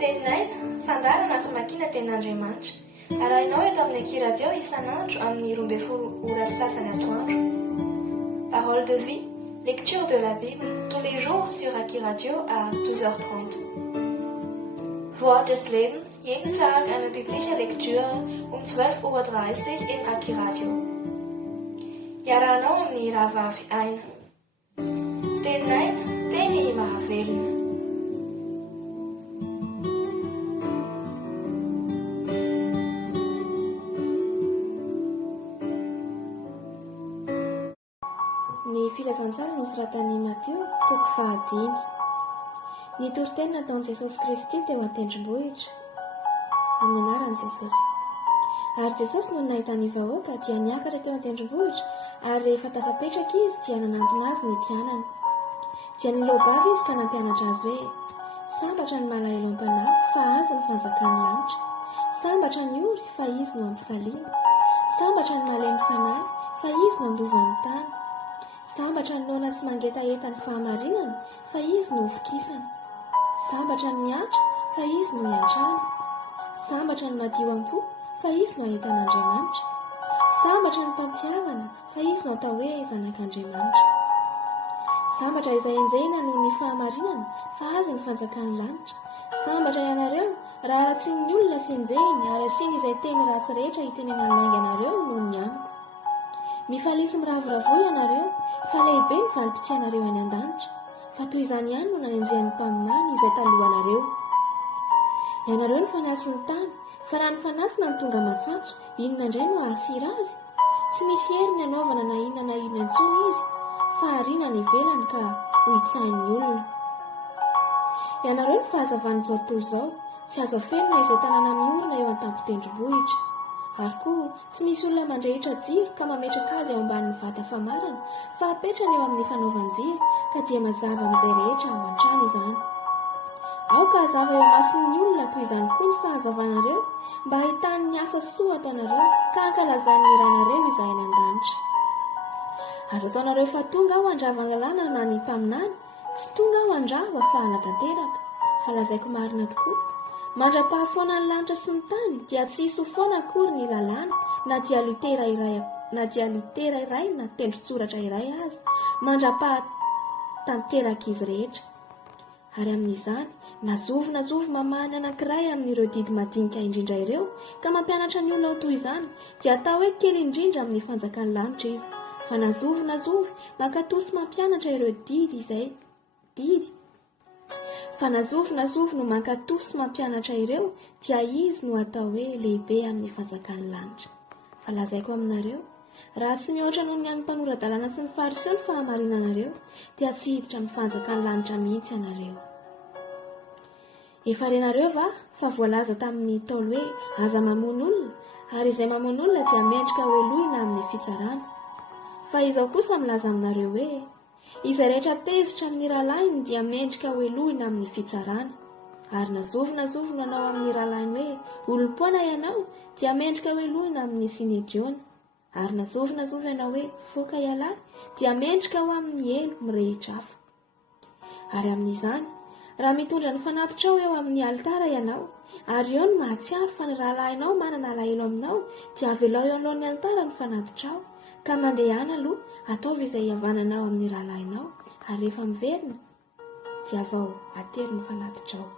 Tenaina, fandarana famakiana ten'Andriamanitra. Arahinao eto amin'ny Aki Radio isan'andro amin'ny 12 ora sasany atoandro. Parole de vie, lecture de la Bible, tous les jours sur Aki Radio à 12h30. Wort des Lebens, jeden Tag eine biblische Lektüre um 12:30 Uhr im Aki Radio. Iarahanao amin'ny rahavavy aina. Tenaina, teny mahavelona. Ny filazantsara nosoratan'i Matteo, toko 5. Ny toriteny nataon'i Jesosy Kristy teo an-tendrombohitra amin'ny anaran'i Jesosy. Ary Jesosy no nahitany vahoaka dia niakatra teo an-tendrombohitra, ary rehefa tafapetraka izy dia nanantona azy ny mpianany. Dia nilobava izy ka nampianatra azy hoe: sambatra ny malahelo am-panahy fa azy ny fanjakan'ny lanitra. Sambatra ny ory fa izy no ampifaliana. Sambatra ny malemy fanahy fa izy no andova amin'ny tany. Sambatra ny nona sy mangeta entany fahamarinana fa izy no ofokisana. Sambatra ny miatra fa izy no miantrana. Sambatra ny madio am-po fa izy no ahitan'Andriamanitra. Sambatra ny mpampiavana fa izy no atao hoe zanak'Andriamanitra. Sambatra izay enjehina noho ny fahamarinana fa azy ny fanjakan'ny lanitra. Sambatra ianareo raha ratsiny ny olona sy enjehiny, ary asiany izay teny ratsy rehetra hitenenany lainga anareo noho ny amiko. Mifalisy miravoravoa ianareo, fa lehibe ny valim-pitianareo any an-danitra, fa toy izany ihany no nanenjehan'ny mpaminany izay talohanareo. Ianareo ny fanasy ny tany, fa raha ny fanasina ny tonga matsatso, inona indray no ahasira azy? Tsy misy hery ny anaovana na inona intsony izy, fa ariana ny ivelany ka ho itsahin'ny olona. Ianareo ny fahazavan'izao tontolo izao, tsy azo afenina izay tanàna miorina eo an-tampon-tendrombohitra. Ary koa tsy misy olona mandrehitra jiro ka mametraka azy ao ambanin'ny vata famarana, fa apetrany eo amin'ny fanaovan-jiro ka dia mazava amin'izay rehetra ao an-trano izany. Aoka hazava eo mason'ny olona toy izany koa ny fahazavanareo, mba ahitany ny asa soa ataonareo ka ankalazan'ny iranareo izay any an-danitra. Azo ataonareo fa tonga aho handrava lalàna na ny mpaminany, tsy tonga aho handrava fa hanatanteraka. Fa lazaiko marina tokoa, mandra-pahafoana ny lanitra sy ny tany dia tsy hisy ho foana akory ny lalàna, na dia litera iray na tendron-tsoratra iray aza, mandra-pahatanteraka izy rehetra. Ary amin'izany nazovo mamahany anankiray amin'ireo didy madinika indrindra ireo ka mampianatra ny olona ho toy izany, dia atao hoe kely indrindra amin'ny fanjakan'ny lanitra izy. Fa nazovo mankatosy mampianatra ireo Fa nazovo no mankatosy mampianatra ireo, dia izy no atao hoe lehibe amin'ny fanjakan'ny lanitra. Fa lazaiko aminareo, raha tsy mihoatra noho ny an'ny mpanorandalana sy ny fariseo ny fahamarinanareo, dia tsy hiditra ny fanjakan'ny lanitra mihitsy ianareo. Efa renareo va fa voalaza tamin'ny Ntaolo hoe aza mamono olona, ary izay mamono olona dia mendrika ho elohina amin'ny fitsarana. Fa izao kosa milaza aminareo hoe izay rehetra tezitra amin'ny rahalainy dia mendrika ho elohina amin'ny fitsarana. Ary nazovo nanao amin'ny rahalainy hoe olom-poana ianao dia mendrika ho elohina amin'ny Sinedriona. Ary nazovo ianao hoe foka ialahy dia mendrika ho amin'ny elo mirehitra afo. Ary amin'izany, raha mitondra ny fanatitra eo amin'ny alitara ianao, ary eo ny mahatsiaro fa ny rahalahinao manana alahelo aminao, dia avelao eo anoloan'ny alitara ny fanatitra ao, ka mandehana aloha ataovy izay havananao amin'ny rahalahinao, ary rehefa miverina dia vao atery ny fanatitra ao.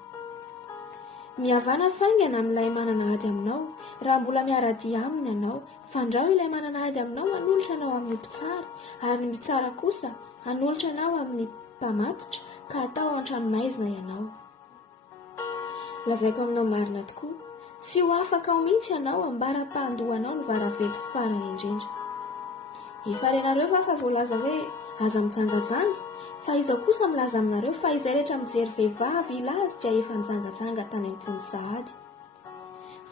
Mihavana faingana amin'ilay manana ady aminao, raha mbola miara-dia aminy ianao, fandrao ilay manana ady aminao hanolotra anao amin'ny mpitsara, ary ny mitsara kosa hanolotra anao amin'ny mpamatotra, ka atao an-tranomaizina ianao. Lazaiko aminao marina tokoa, tsy ho afaka ao mihitsy ianao ambara-pahandohanao ny varavety farany indrindra. Efa renareo fa voalaza hoe aza mijangajanga, fa izao kosa milaza aminareo fa izay rehetra mijery vehivavy ilazy dia efa mijangajanga tany am-pony sahady.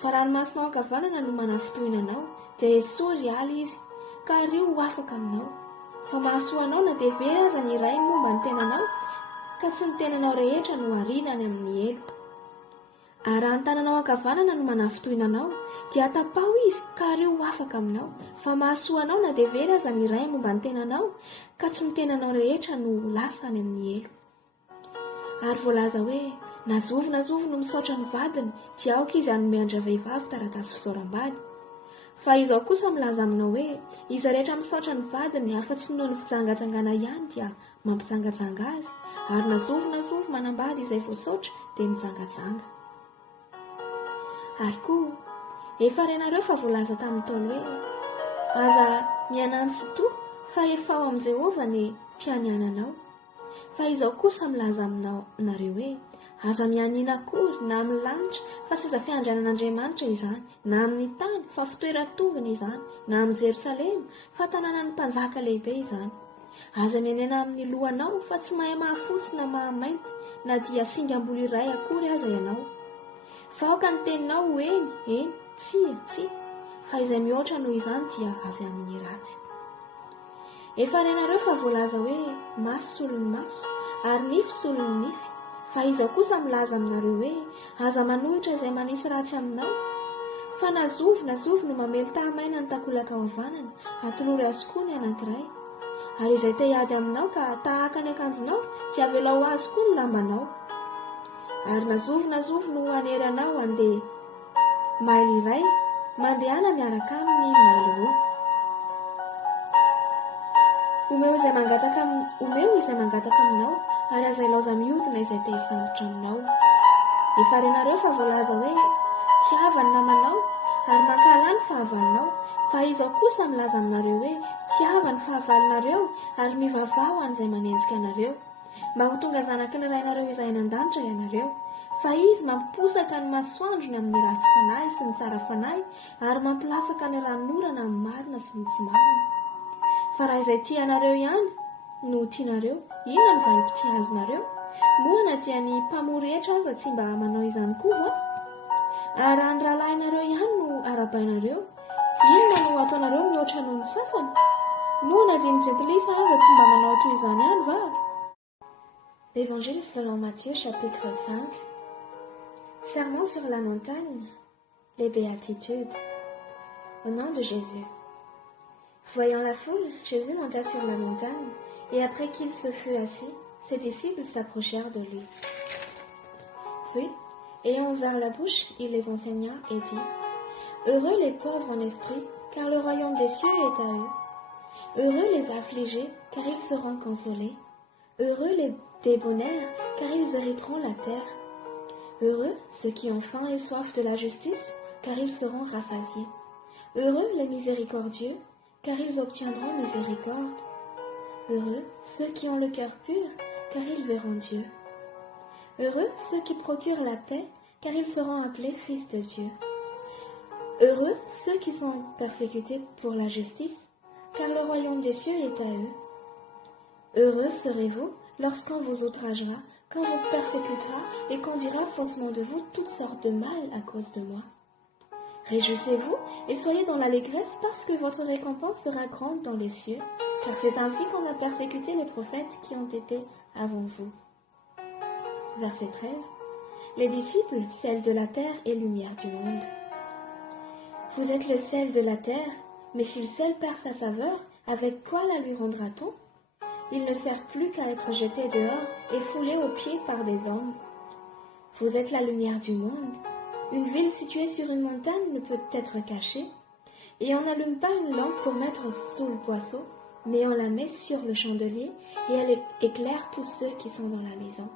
Fa raha ny masonao ankavanana no manafotohinanao, dia esory aly izy, ka rio ho afaka aminao. Fa mahasoanao na dia very aza ny iray momba ny tenanao, ka tsy ny tenanao rehetra no arinany amin'ny elo. Ary raha ny tananao ankavanana no manafotohinanao, dia tapao izy ka rio ho afaka aminao. Fa mahasoanao na dia very aza ny iray momba ny tenanao, ka tsy ny tenanao rehetra no lasany amin'ny elo. Ary voalaza hoe Nazovo no misaotra ny vadiny, dia aoka izy hanome andra vehivavy taratasy fisaoram-bady. Fa izao kosa milaza aminao hoe izy rehetra misaotra ny vadiny afa-tsy noho ny fijangajangana ihany dia mampijangajanga azy, ary nazovo manambady izay voasaotra dia mijangajanga. Ary koa, efa renareo fa voalaza tamin'ny taolo hoe aza mianantsy toa fa efa ao amin'i Jehovah ny fianiananao. Fa izao kosa milaza aminareo hoe aza mianina akory na amin'ny lanitra fa seza fiandrianan'Andriamanitra izany, na amin'ny tany fa fitoeran-tongony izany, na amin'ny Jerosalema fa tanànan'ny mpanjaka lehibe izany. Aza mianena amin'ny lohanao fa tsy mahay mahafotsy na mahamainty na dia singam-bolo iray akory aza ianao. Fa aoka ny teninao eny, tsia, fa izay mihoatra noho izany dia avy amin'ny ratsy. Efa renareo fa voalaza hoe maso solon'ny maso ary nify solon'ny nify. Fa izao kosa milaza aminareo hoe aza manohitra izay manisy ratsy aminao. Fa nazovo no mamely tahamaina ny takolaka ao havanana, atolory azy koa ny anankiray. Ary izay te hiady aminao ka tahaka ny akanjonao, dia velao azy koa ny lambanao. Ary nazovo no hanery anao handeha maily iray, mandehana miaraka amin'ny maily roa. Omeo izay mangataka aminao, ary aza ilaoza mihodina izay te hisambotra aminao. Efa renareo fa voalaza hoe tiava ny namanao ary mankala ny fahavalonao. Fa izao kosa milaza aminareo hoe tiava ny fahavalonareo ary mivavao an'izay manenjika anareo. Mba ho tonga zanaky ny rainareo izay nan-danitra ianareo. Fa izy mamposaka ny masoandrony amin'ny ratsy fanahy sy ny tsara fanahy, ary mampilafaka ny ranorana amin'ny marina sy ny tsy marina. Fa raha izay tianareo ihany no tianareo, inona ny vanim-piti azonareo? Moa na dia ny mpamory hetra aza tsy mba manao izany koa va? Ary raha ny rahalahinareo ihany no arabainareo, inona no ataonareo mihoatra noho ny sasany? Moa na dia ny jetilisa aza tsy mba manao toy izany ihany va? Évangile selon Matthieu chapitre 5. Sermon sur la montagne, les béatitudes. Au nom de Jésus. Voyant la foule, Jésus monta sur la montagne, et après qu'il se fut assis, ses disciples s'approchèrent de lui. Puis, ayant ouvert la bouche, il les enseigna et dit : Heureux les pauvres en esprit, car le royaume des cieux est à eux. Heureux les affligés, car ils seront consolés. Heureux les débonnaires, car ils hériteront la terre. Heureux ceux qui ont faim et soif de la justice, car ils seront rassasiés. Heureux les miséricordieux, car ils obtiendront miséricorde. Heureux ceux qui ont le cœur pur, car ils verront Dieu. Heureux ceux qui procurent la paix, car ils seront appelés fils de Dieu. Heureux ceux qui sont persécutés pour la justice, car le royaume des cieux est à eux. Heureux serez-vous lorsqu'on vous outragera, qu'on vous persécutera et qu'on dira faussement de vous toutes sortes de mal à cause de moi. Réjouissez-vous et soyez dans l'allégresse parce que votre récompense sera grande dans les cieux, car c'est ainsi qu'on a persécuté les prophètes qui ont été avant vous. Verset 13. Les disciples, sel de la terre et lumière du monde. Vous êtes le sel de la terre, mais si le sel perd sa saveur, avec quoi la lui rendra-t-on? Il ne sert plus qu'à être jeté dehors et foulé aux pieds par des hommes. Vous êtes la lumière du monde. Une ville située sur une montagne ne peut être cachée, et on n'allume pas une lampe pour mettre sous le boisseau, mais on la met sur le chandelier, et elle éclaire tous ceux qui sont dans la maison.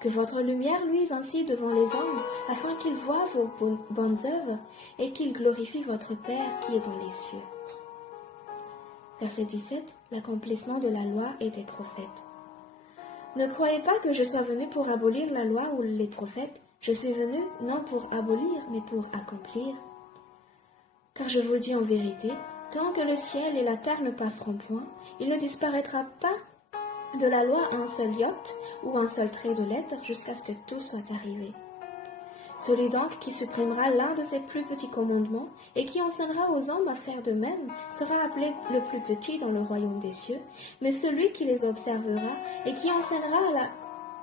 Que votre lumière luise ainsi devant les hommes, afin qu'ils voient vos bonnes œuvres, et qu'ils glorifient votre Père qui est dans les cieux. Verset 17. L'accomplissement de la loi et des prophètes. Ne croyez pas que je sois venu pour abolir la loi ou les prophètes. Je suis venu non pour abolir, mais pour accomplir. Car je vous le dis en vérité, tant que le ciel et la terre ne passeront point, il ne disparaîtra pas de la loi un seul iota ou un seul trait de lettre jusqu'à ce que tout soit arrivé. Celui donc qui supprimera l'un de ces plus petits commandements et qui enseignera aux hommes à faire de même sera appelé le plus petit dans le royaume des cieux, mais celui qui les observera et qui enseignera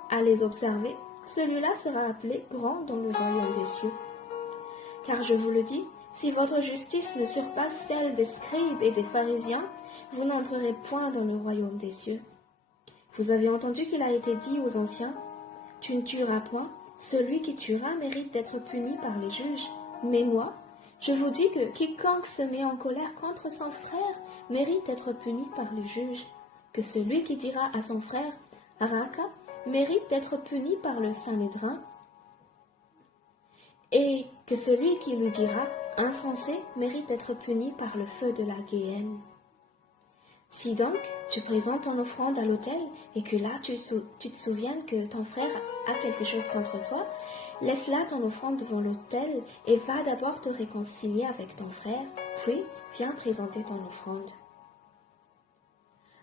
à les observer, celui-là sera appelé grand dans le royaume des cieux. Car je vous le dis, si votre justice ne surpasse celle des scribes et des pharisiens, vous n'entrerez point dans le royaume des cieux. Vous avez entendu qu'il a été dit aux anciens, tu ne tueras point, celui qui tuera mérite d'être puni par les juges. Mais moi, je vous dis que quiconque se met en colère contre son frère mérite d'être puni par les juges, que celui qui dira à son frère « Raka » mérite d'être puni par le Sanhédrin, et que celui qui lui dira « Insensé » mérite d'être puni par le feu de la Guéhenne. Si donc tu présentes ton offrande à l'autel et que là tu te souviens que ton frère a quelque chose contre toi, laisse là ton offrande devant l'autel et va d'abord te réconcilier avec ton frère, puis viens présenter ton offrande.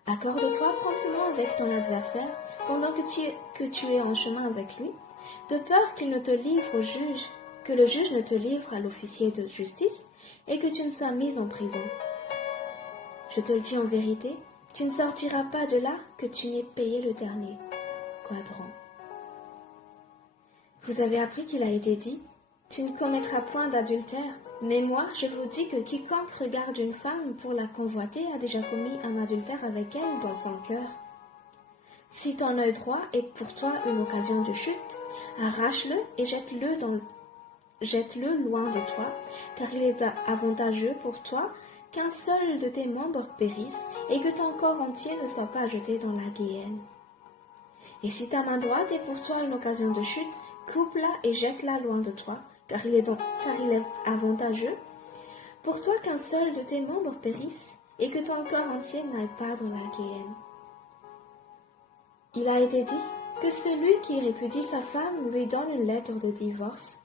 Accorde-toi promptement avec ton adversaire pendant que tu es en chemin avec lui, de peur qu'il ne te livre au juge, que le juge ne te livre à l'officier de justice et que tu ne sois mis en prison. Je te le dis en vérité, tu ne sortiras pas de là que tu n'aies payé le dernier quadrant. Vous avez appris qu'il a été dit, tu ne commettras point d'adultère, mais moi je vous dis que quiconque regarde une femme pour la convoiter a déjà commis un adultère avec elle dans son cœur. Si ton œil droit est pour toi une occasion de chute, arrache-le et jette-le loin de toi, car il est avantageux pour toi qu'un seul de tes membres périsse et que ton corps entier ne soit pas jeté dans la Guéhenne. Et si ta main droite est pour toi une occasion de chute, coupe-la et jette-la loin de toi, car il est avantageux pour toi qu'un seul de tes membres périsse et que ton corps entier n'aille pas dans la Guéhenne. Il a été dit que celui qui répudie sa femme lui donne une lettre de divorce.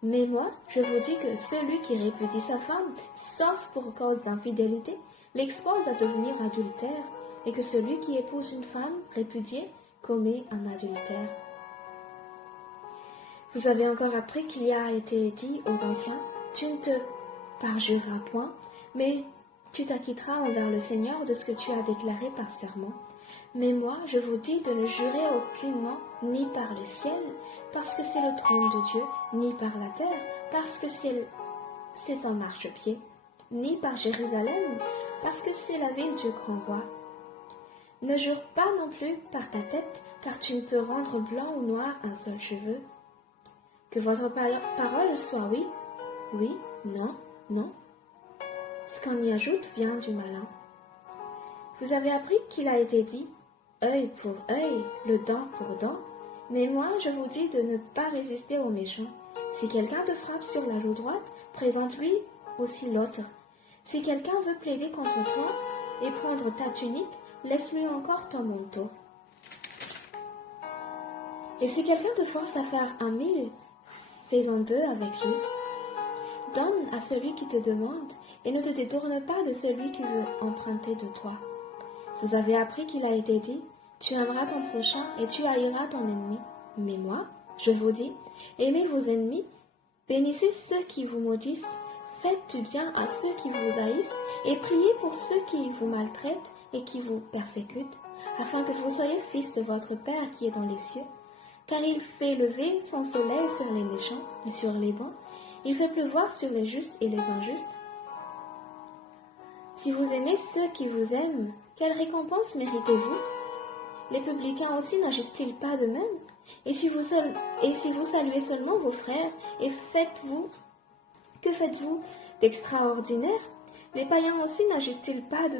Mais moi, je vous dis que celui qui répudie sa femme, sauf pour cause d'infidélité, l'expose à devenir adultère, et que celui qui épouse une femme répudiée commet un adultère. Vous avez encore appris qu'il a été dit aux anciens, tu ne te parjureras point, mais tu t'acquitteras envers le Seigneur de ce que tu as déclaré par serment. Mais moi, je vous dis de ne jurer aucunement, ni par le ciel, parce que c'est le trône de Dieu, ni par la terre, parce que c'est son marchepied, ni par Jérusalem, parce que c'est la ville du grand roi. Ne jure pas non plus par ta tête, car tu ne peux rendre blanc ou noir un seul cheveu. Que votre parole soit oui, oui, non, non. Ce qu'on y ajoute vient du malin. Vous avez appris qu'il a été dit, œil pour œil, le dent pour dent, mais moi je vous dis de ne pas résister aux méchants. Si quelqu'un te frappe sur la joue droite, présente-lui aussi l'autre. Si quelqu'un veut plaider contre toi et prendre ta tunique, laisse-lui encore ton manteau. Et si quelqu'un te force à faire 1 000, fais-en 2 avec lui. Donne à celui qui te demande et ne te détourne pas de celui qui veut emprunter de toi. Vous avez appris qu'il a été dit, tu aimeras ton prochain et tu haïras ton ennemi. Mais moi, je vous dis, aimez vos ennemis, bénissez ceux qui vous maudissent, faites du bien à ceux qui vous haïssent et priez pour ceux qui vous maltraitent et qui vous persécutent, afin que vous soyez fils de votre Père qui est dans les cieux. Car il fait lever son soleil sur les méchants et sur les bons, il fait pleuvoir sur les justes et les injustes. Si vous aimez ceux qui vous aiment, quelle récompense méritez-vous? Les publicains aussi n'agissent-ils pas de même? Et si vous saluez seulement vos frères, que faites-vous d'extraordinaire? Les païens aussi n'agissent-ils pas de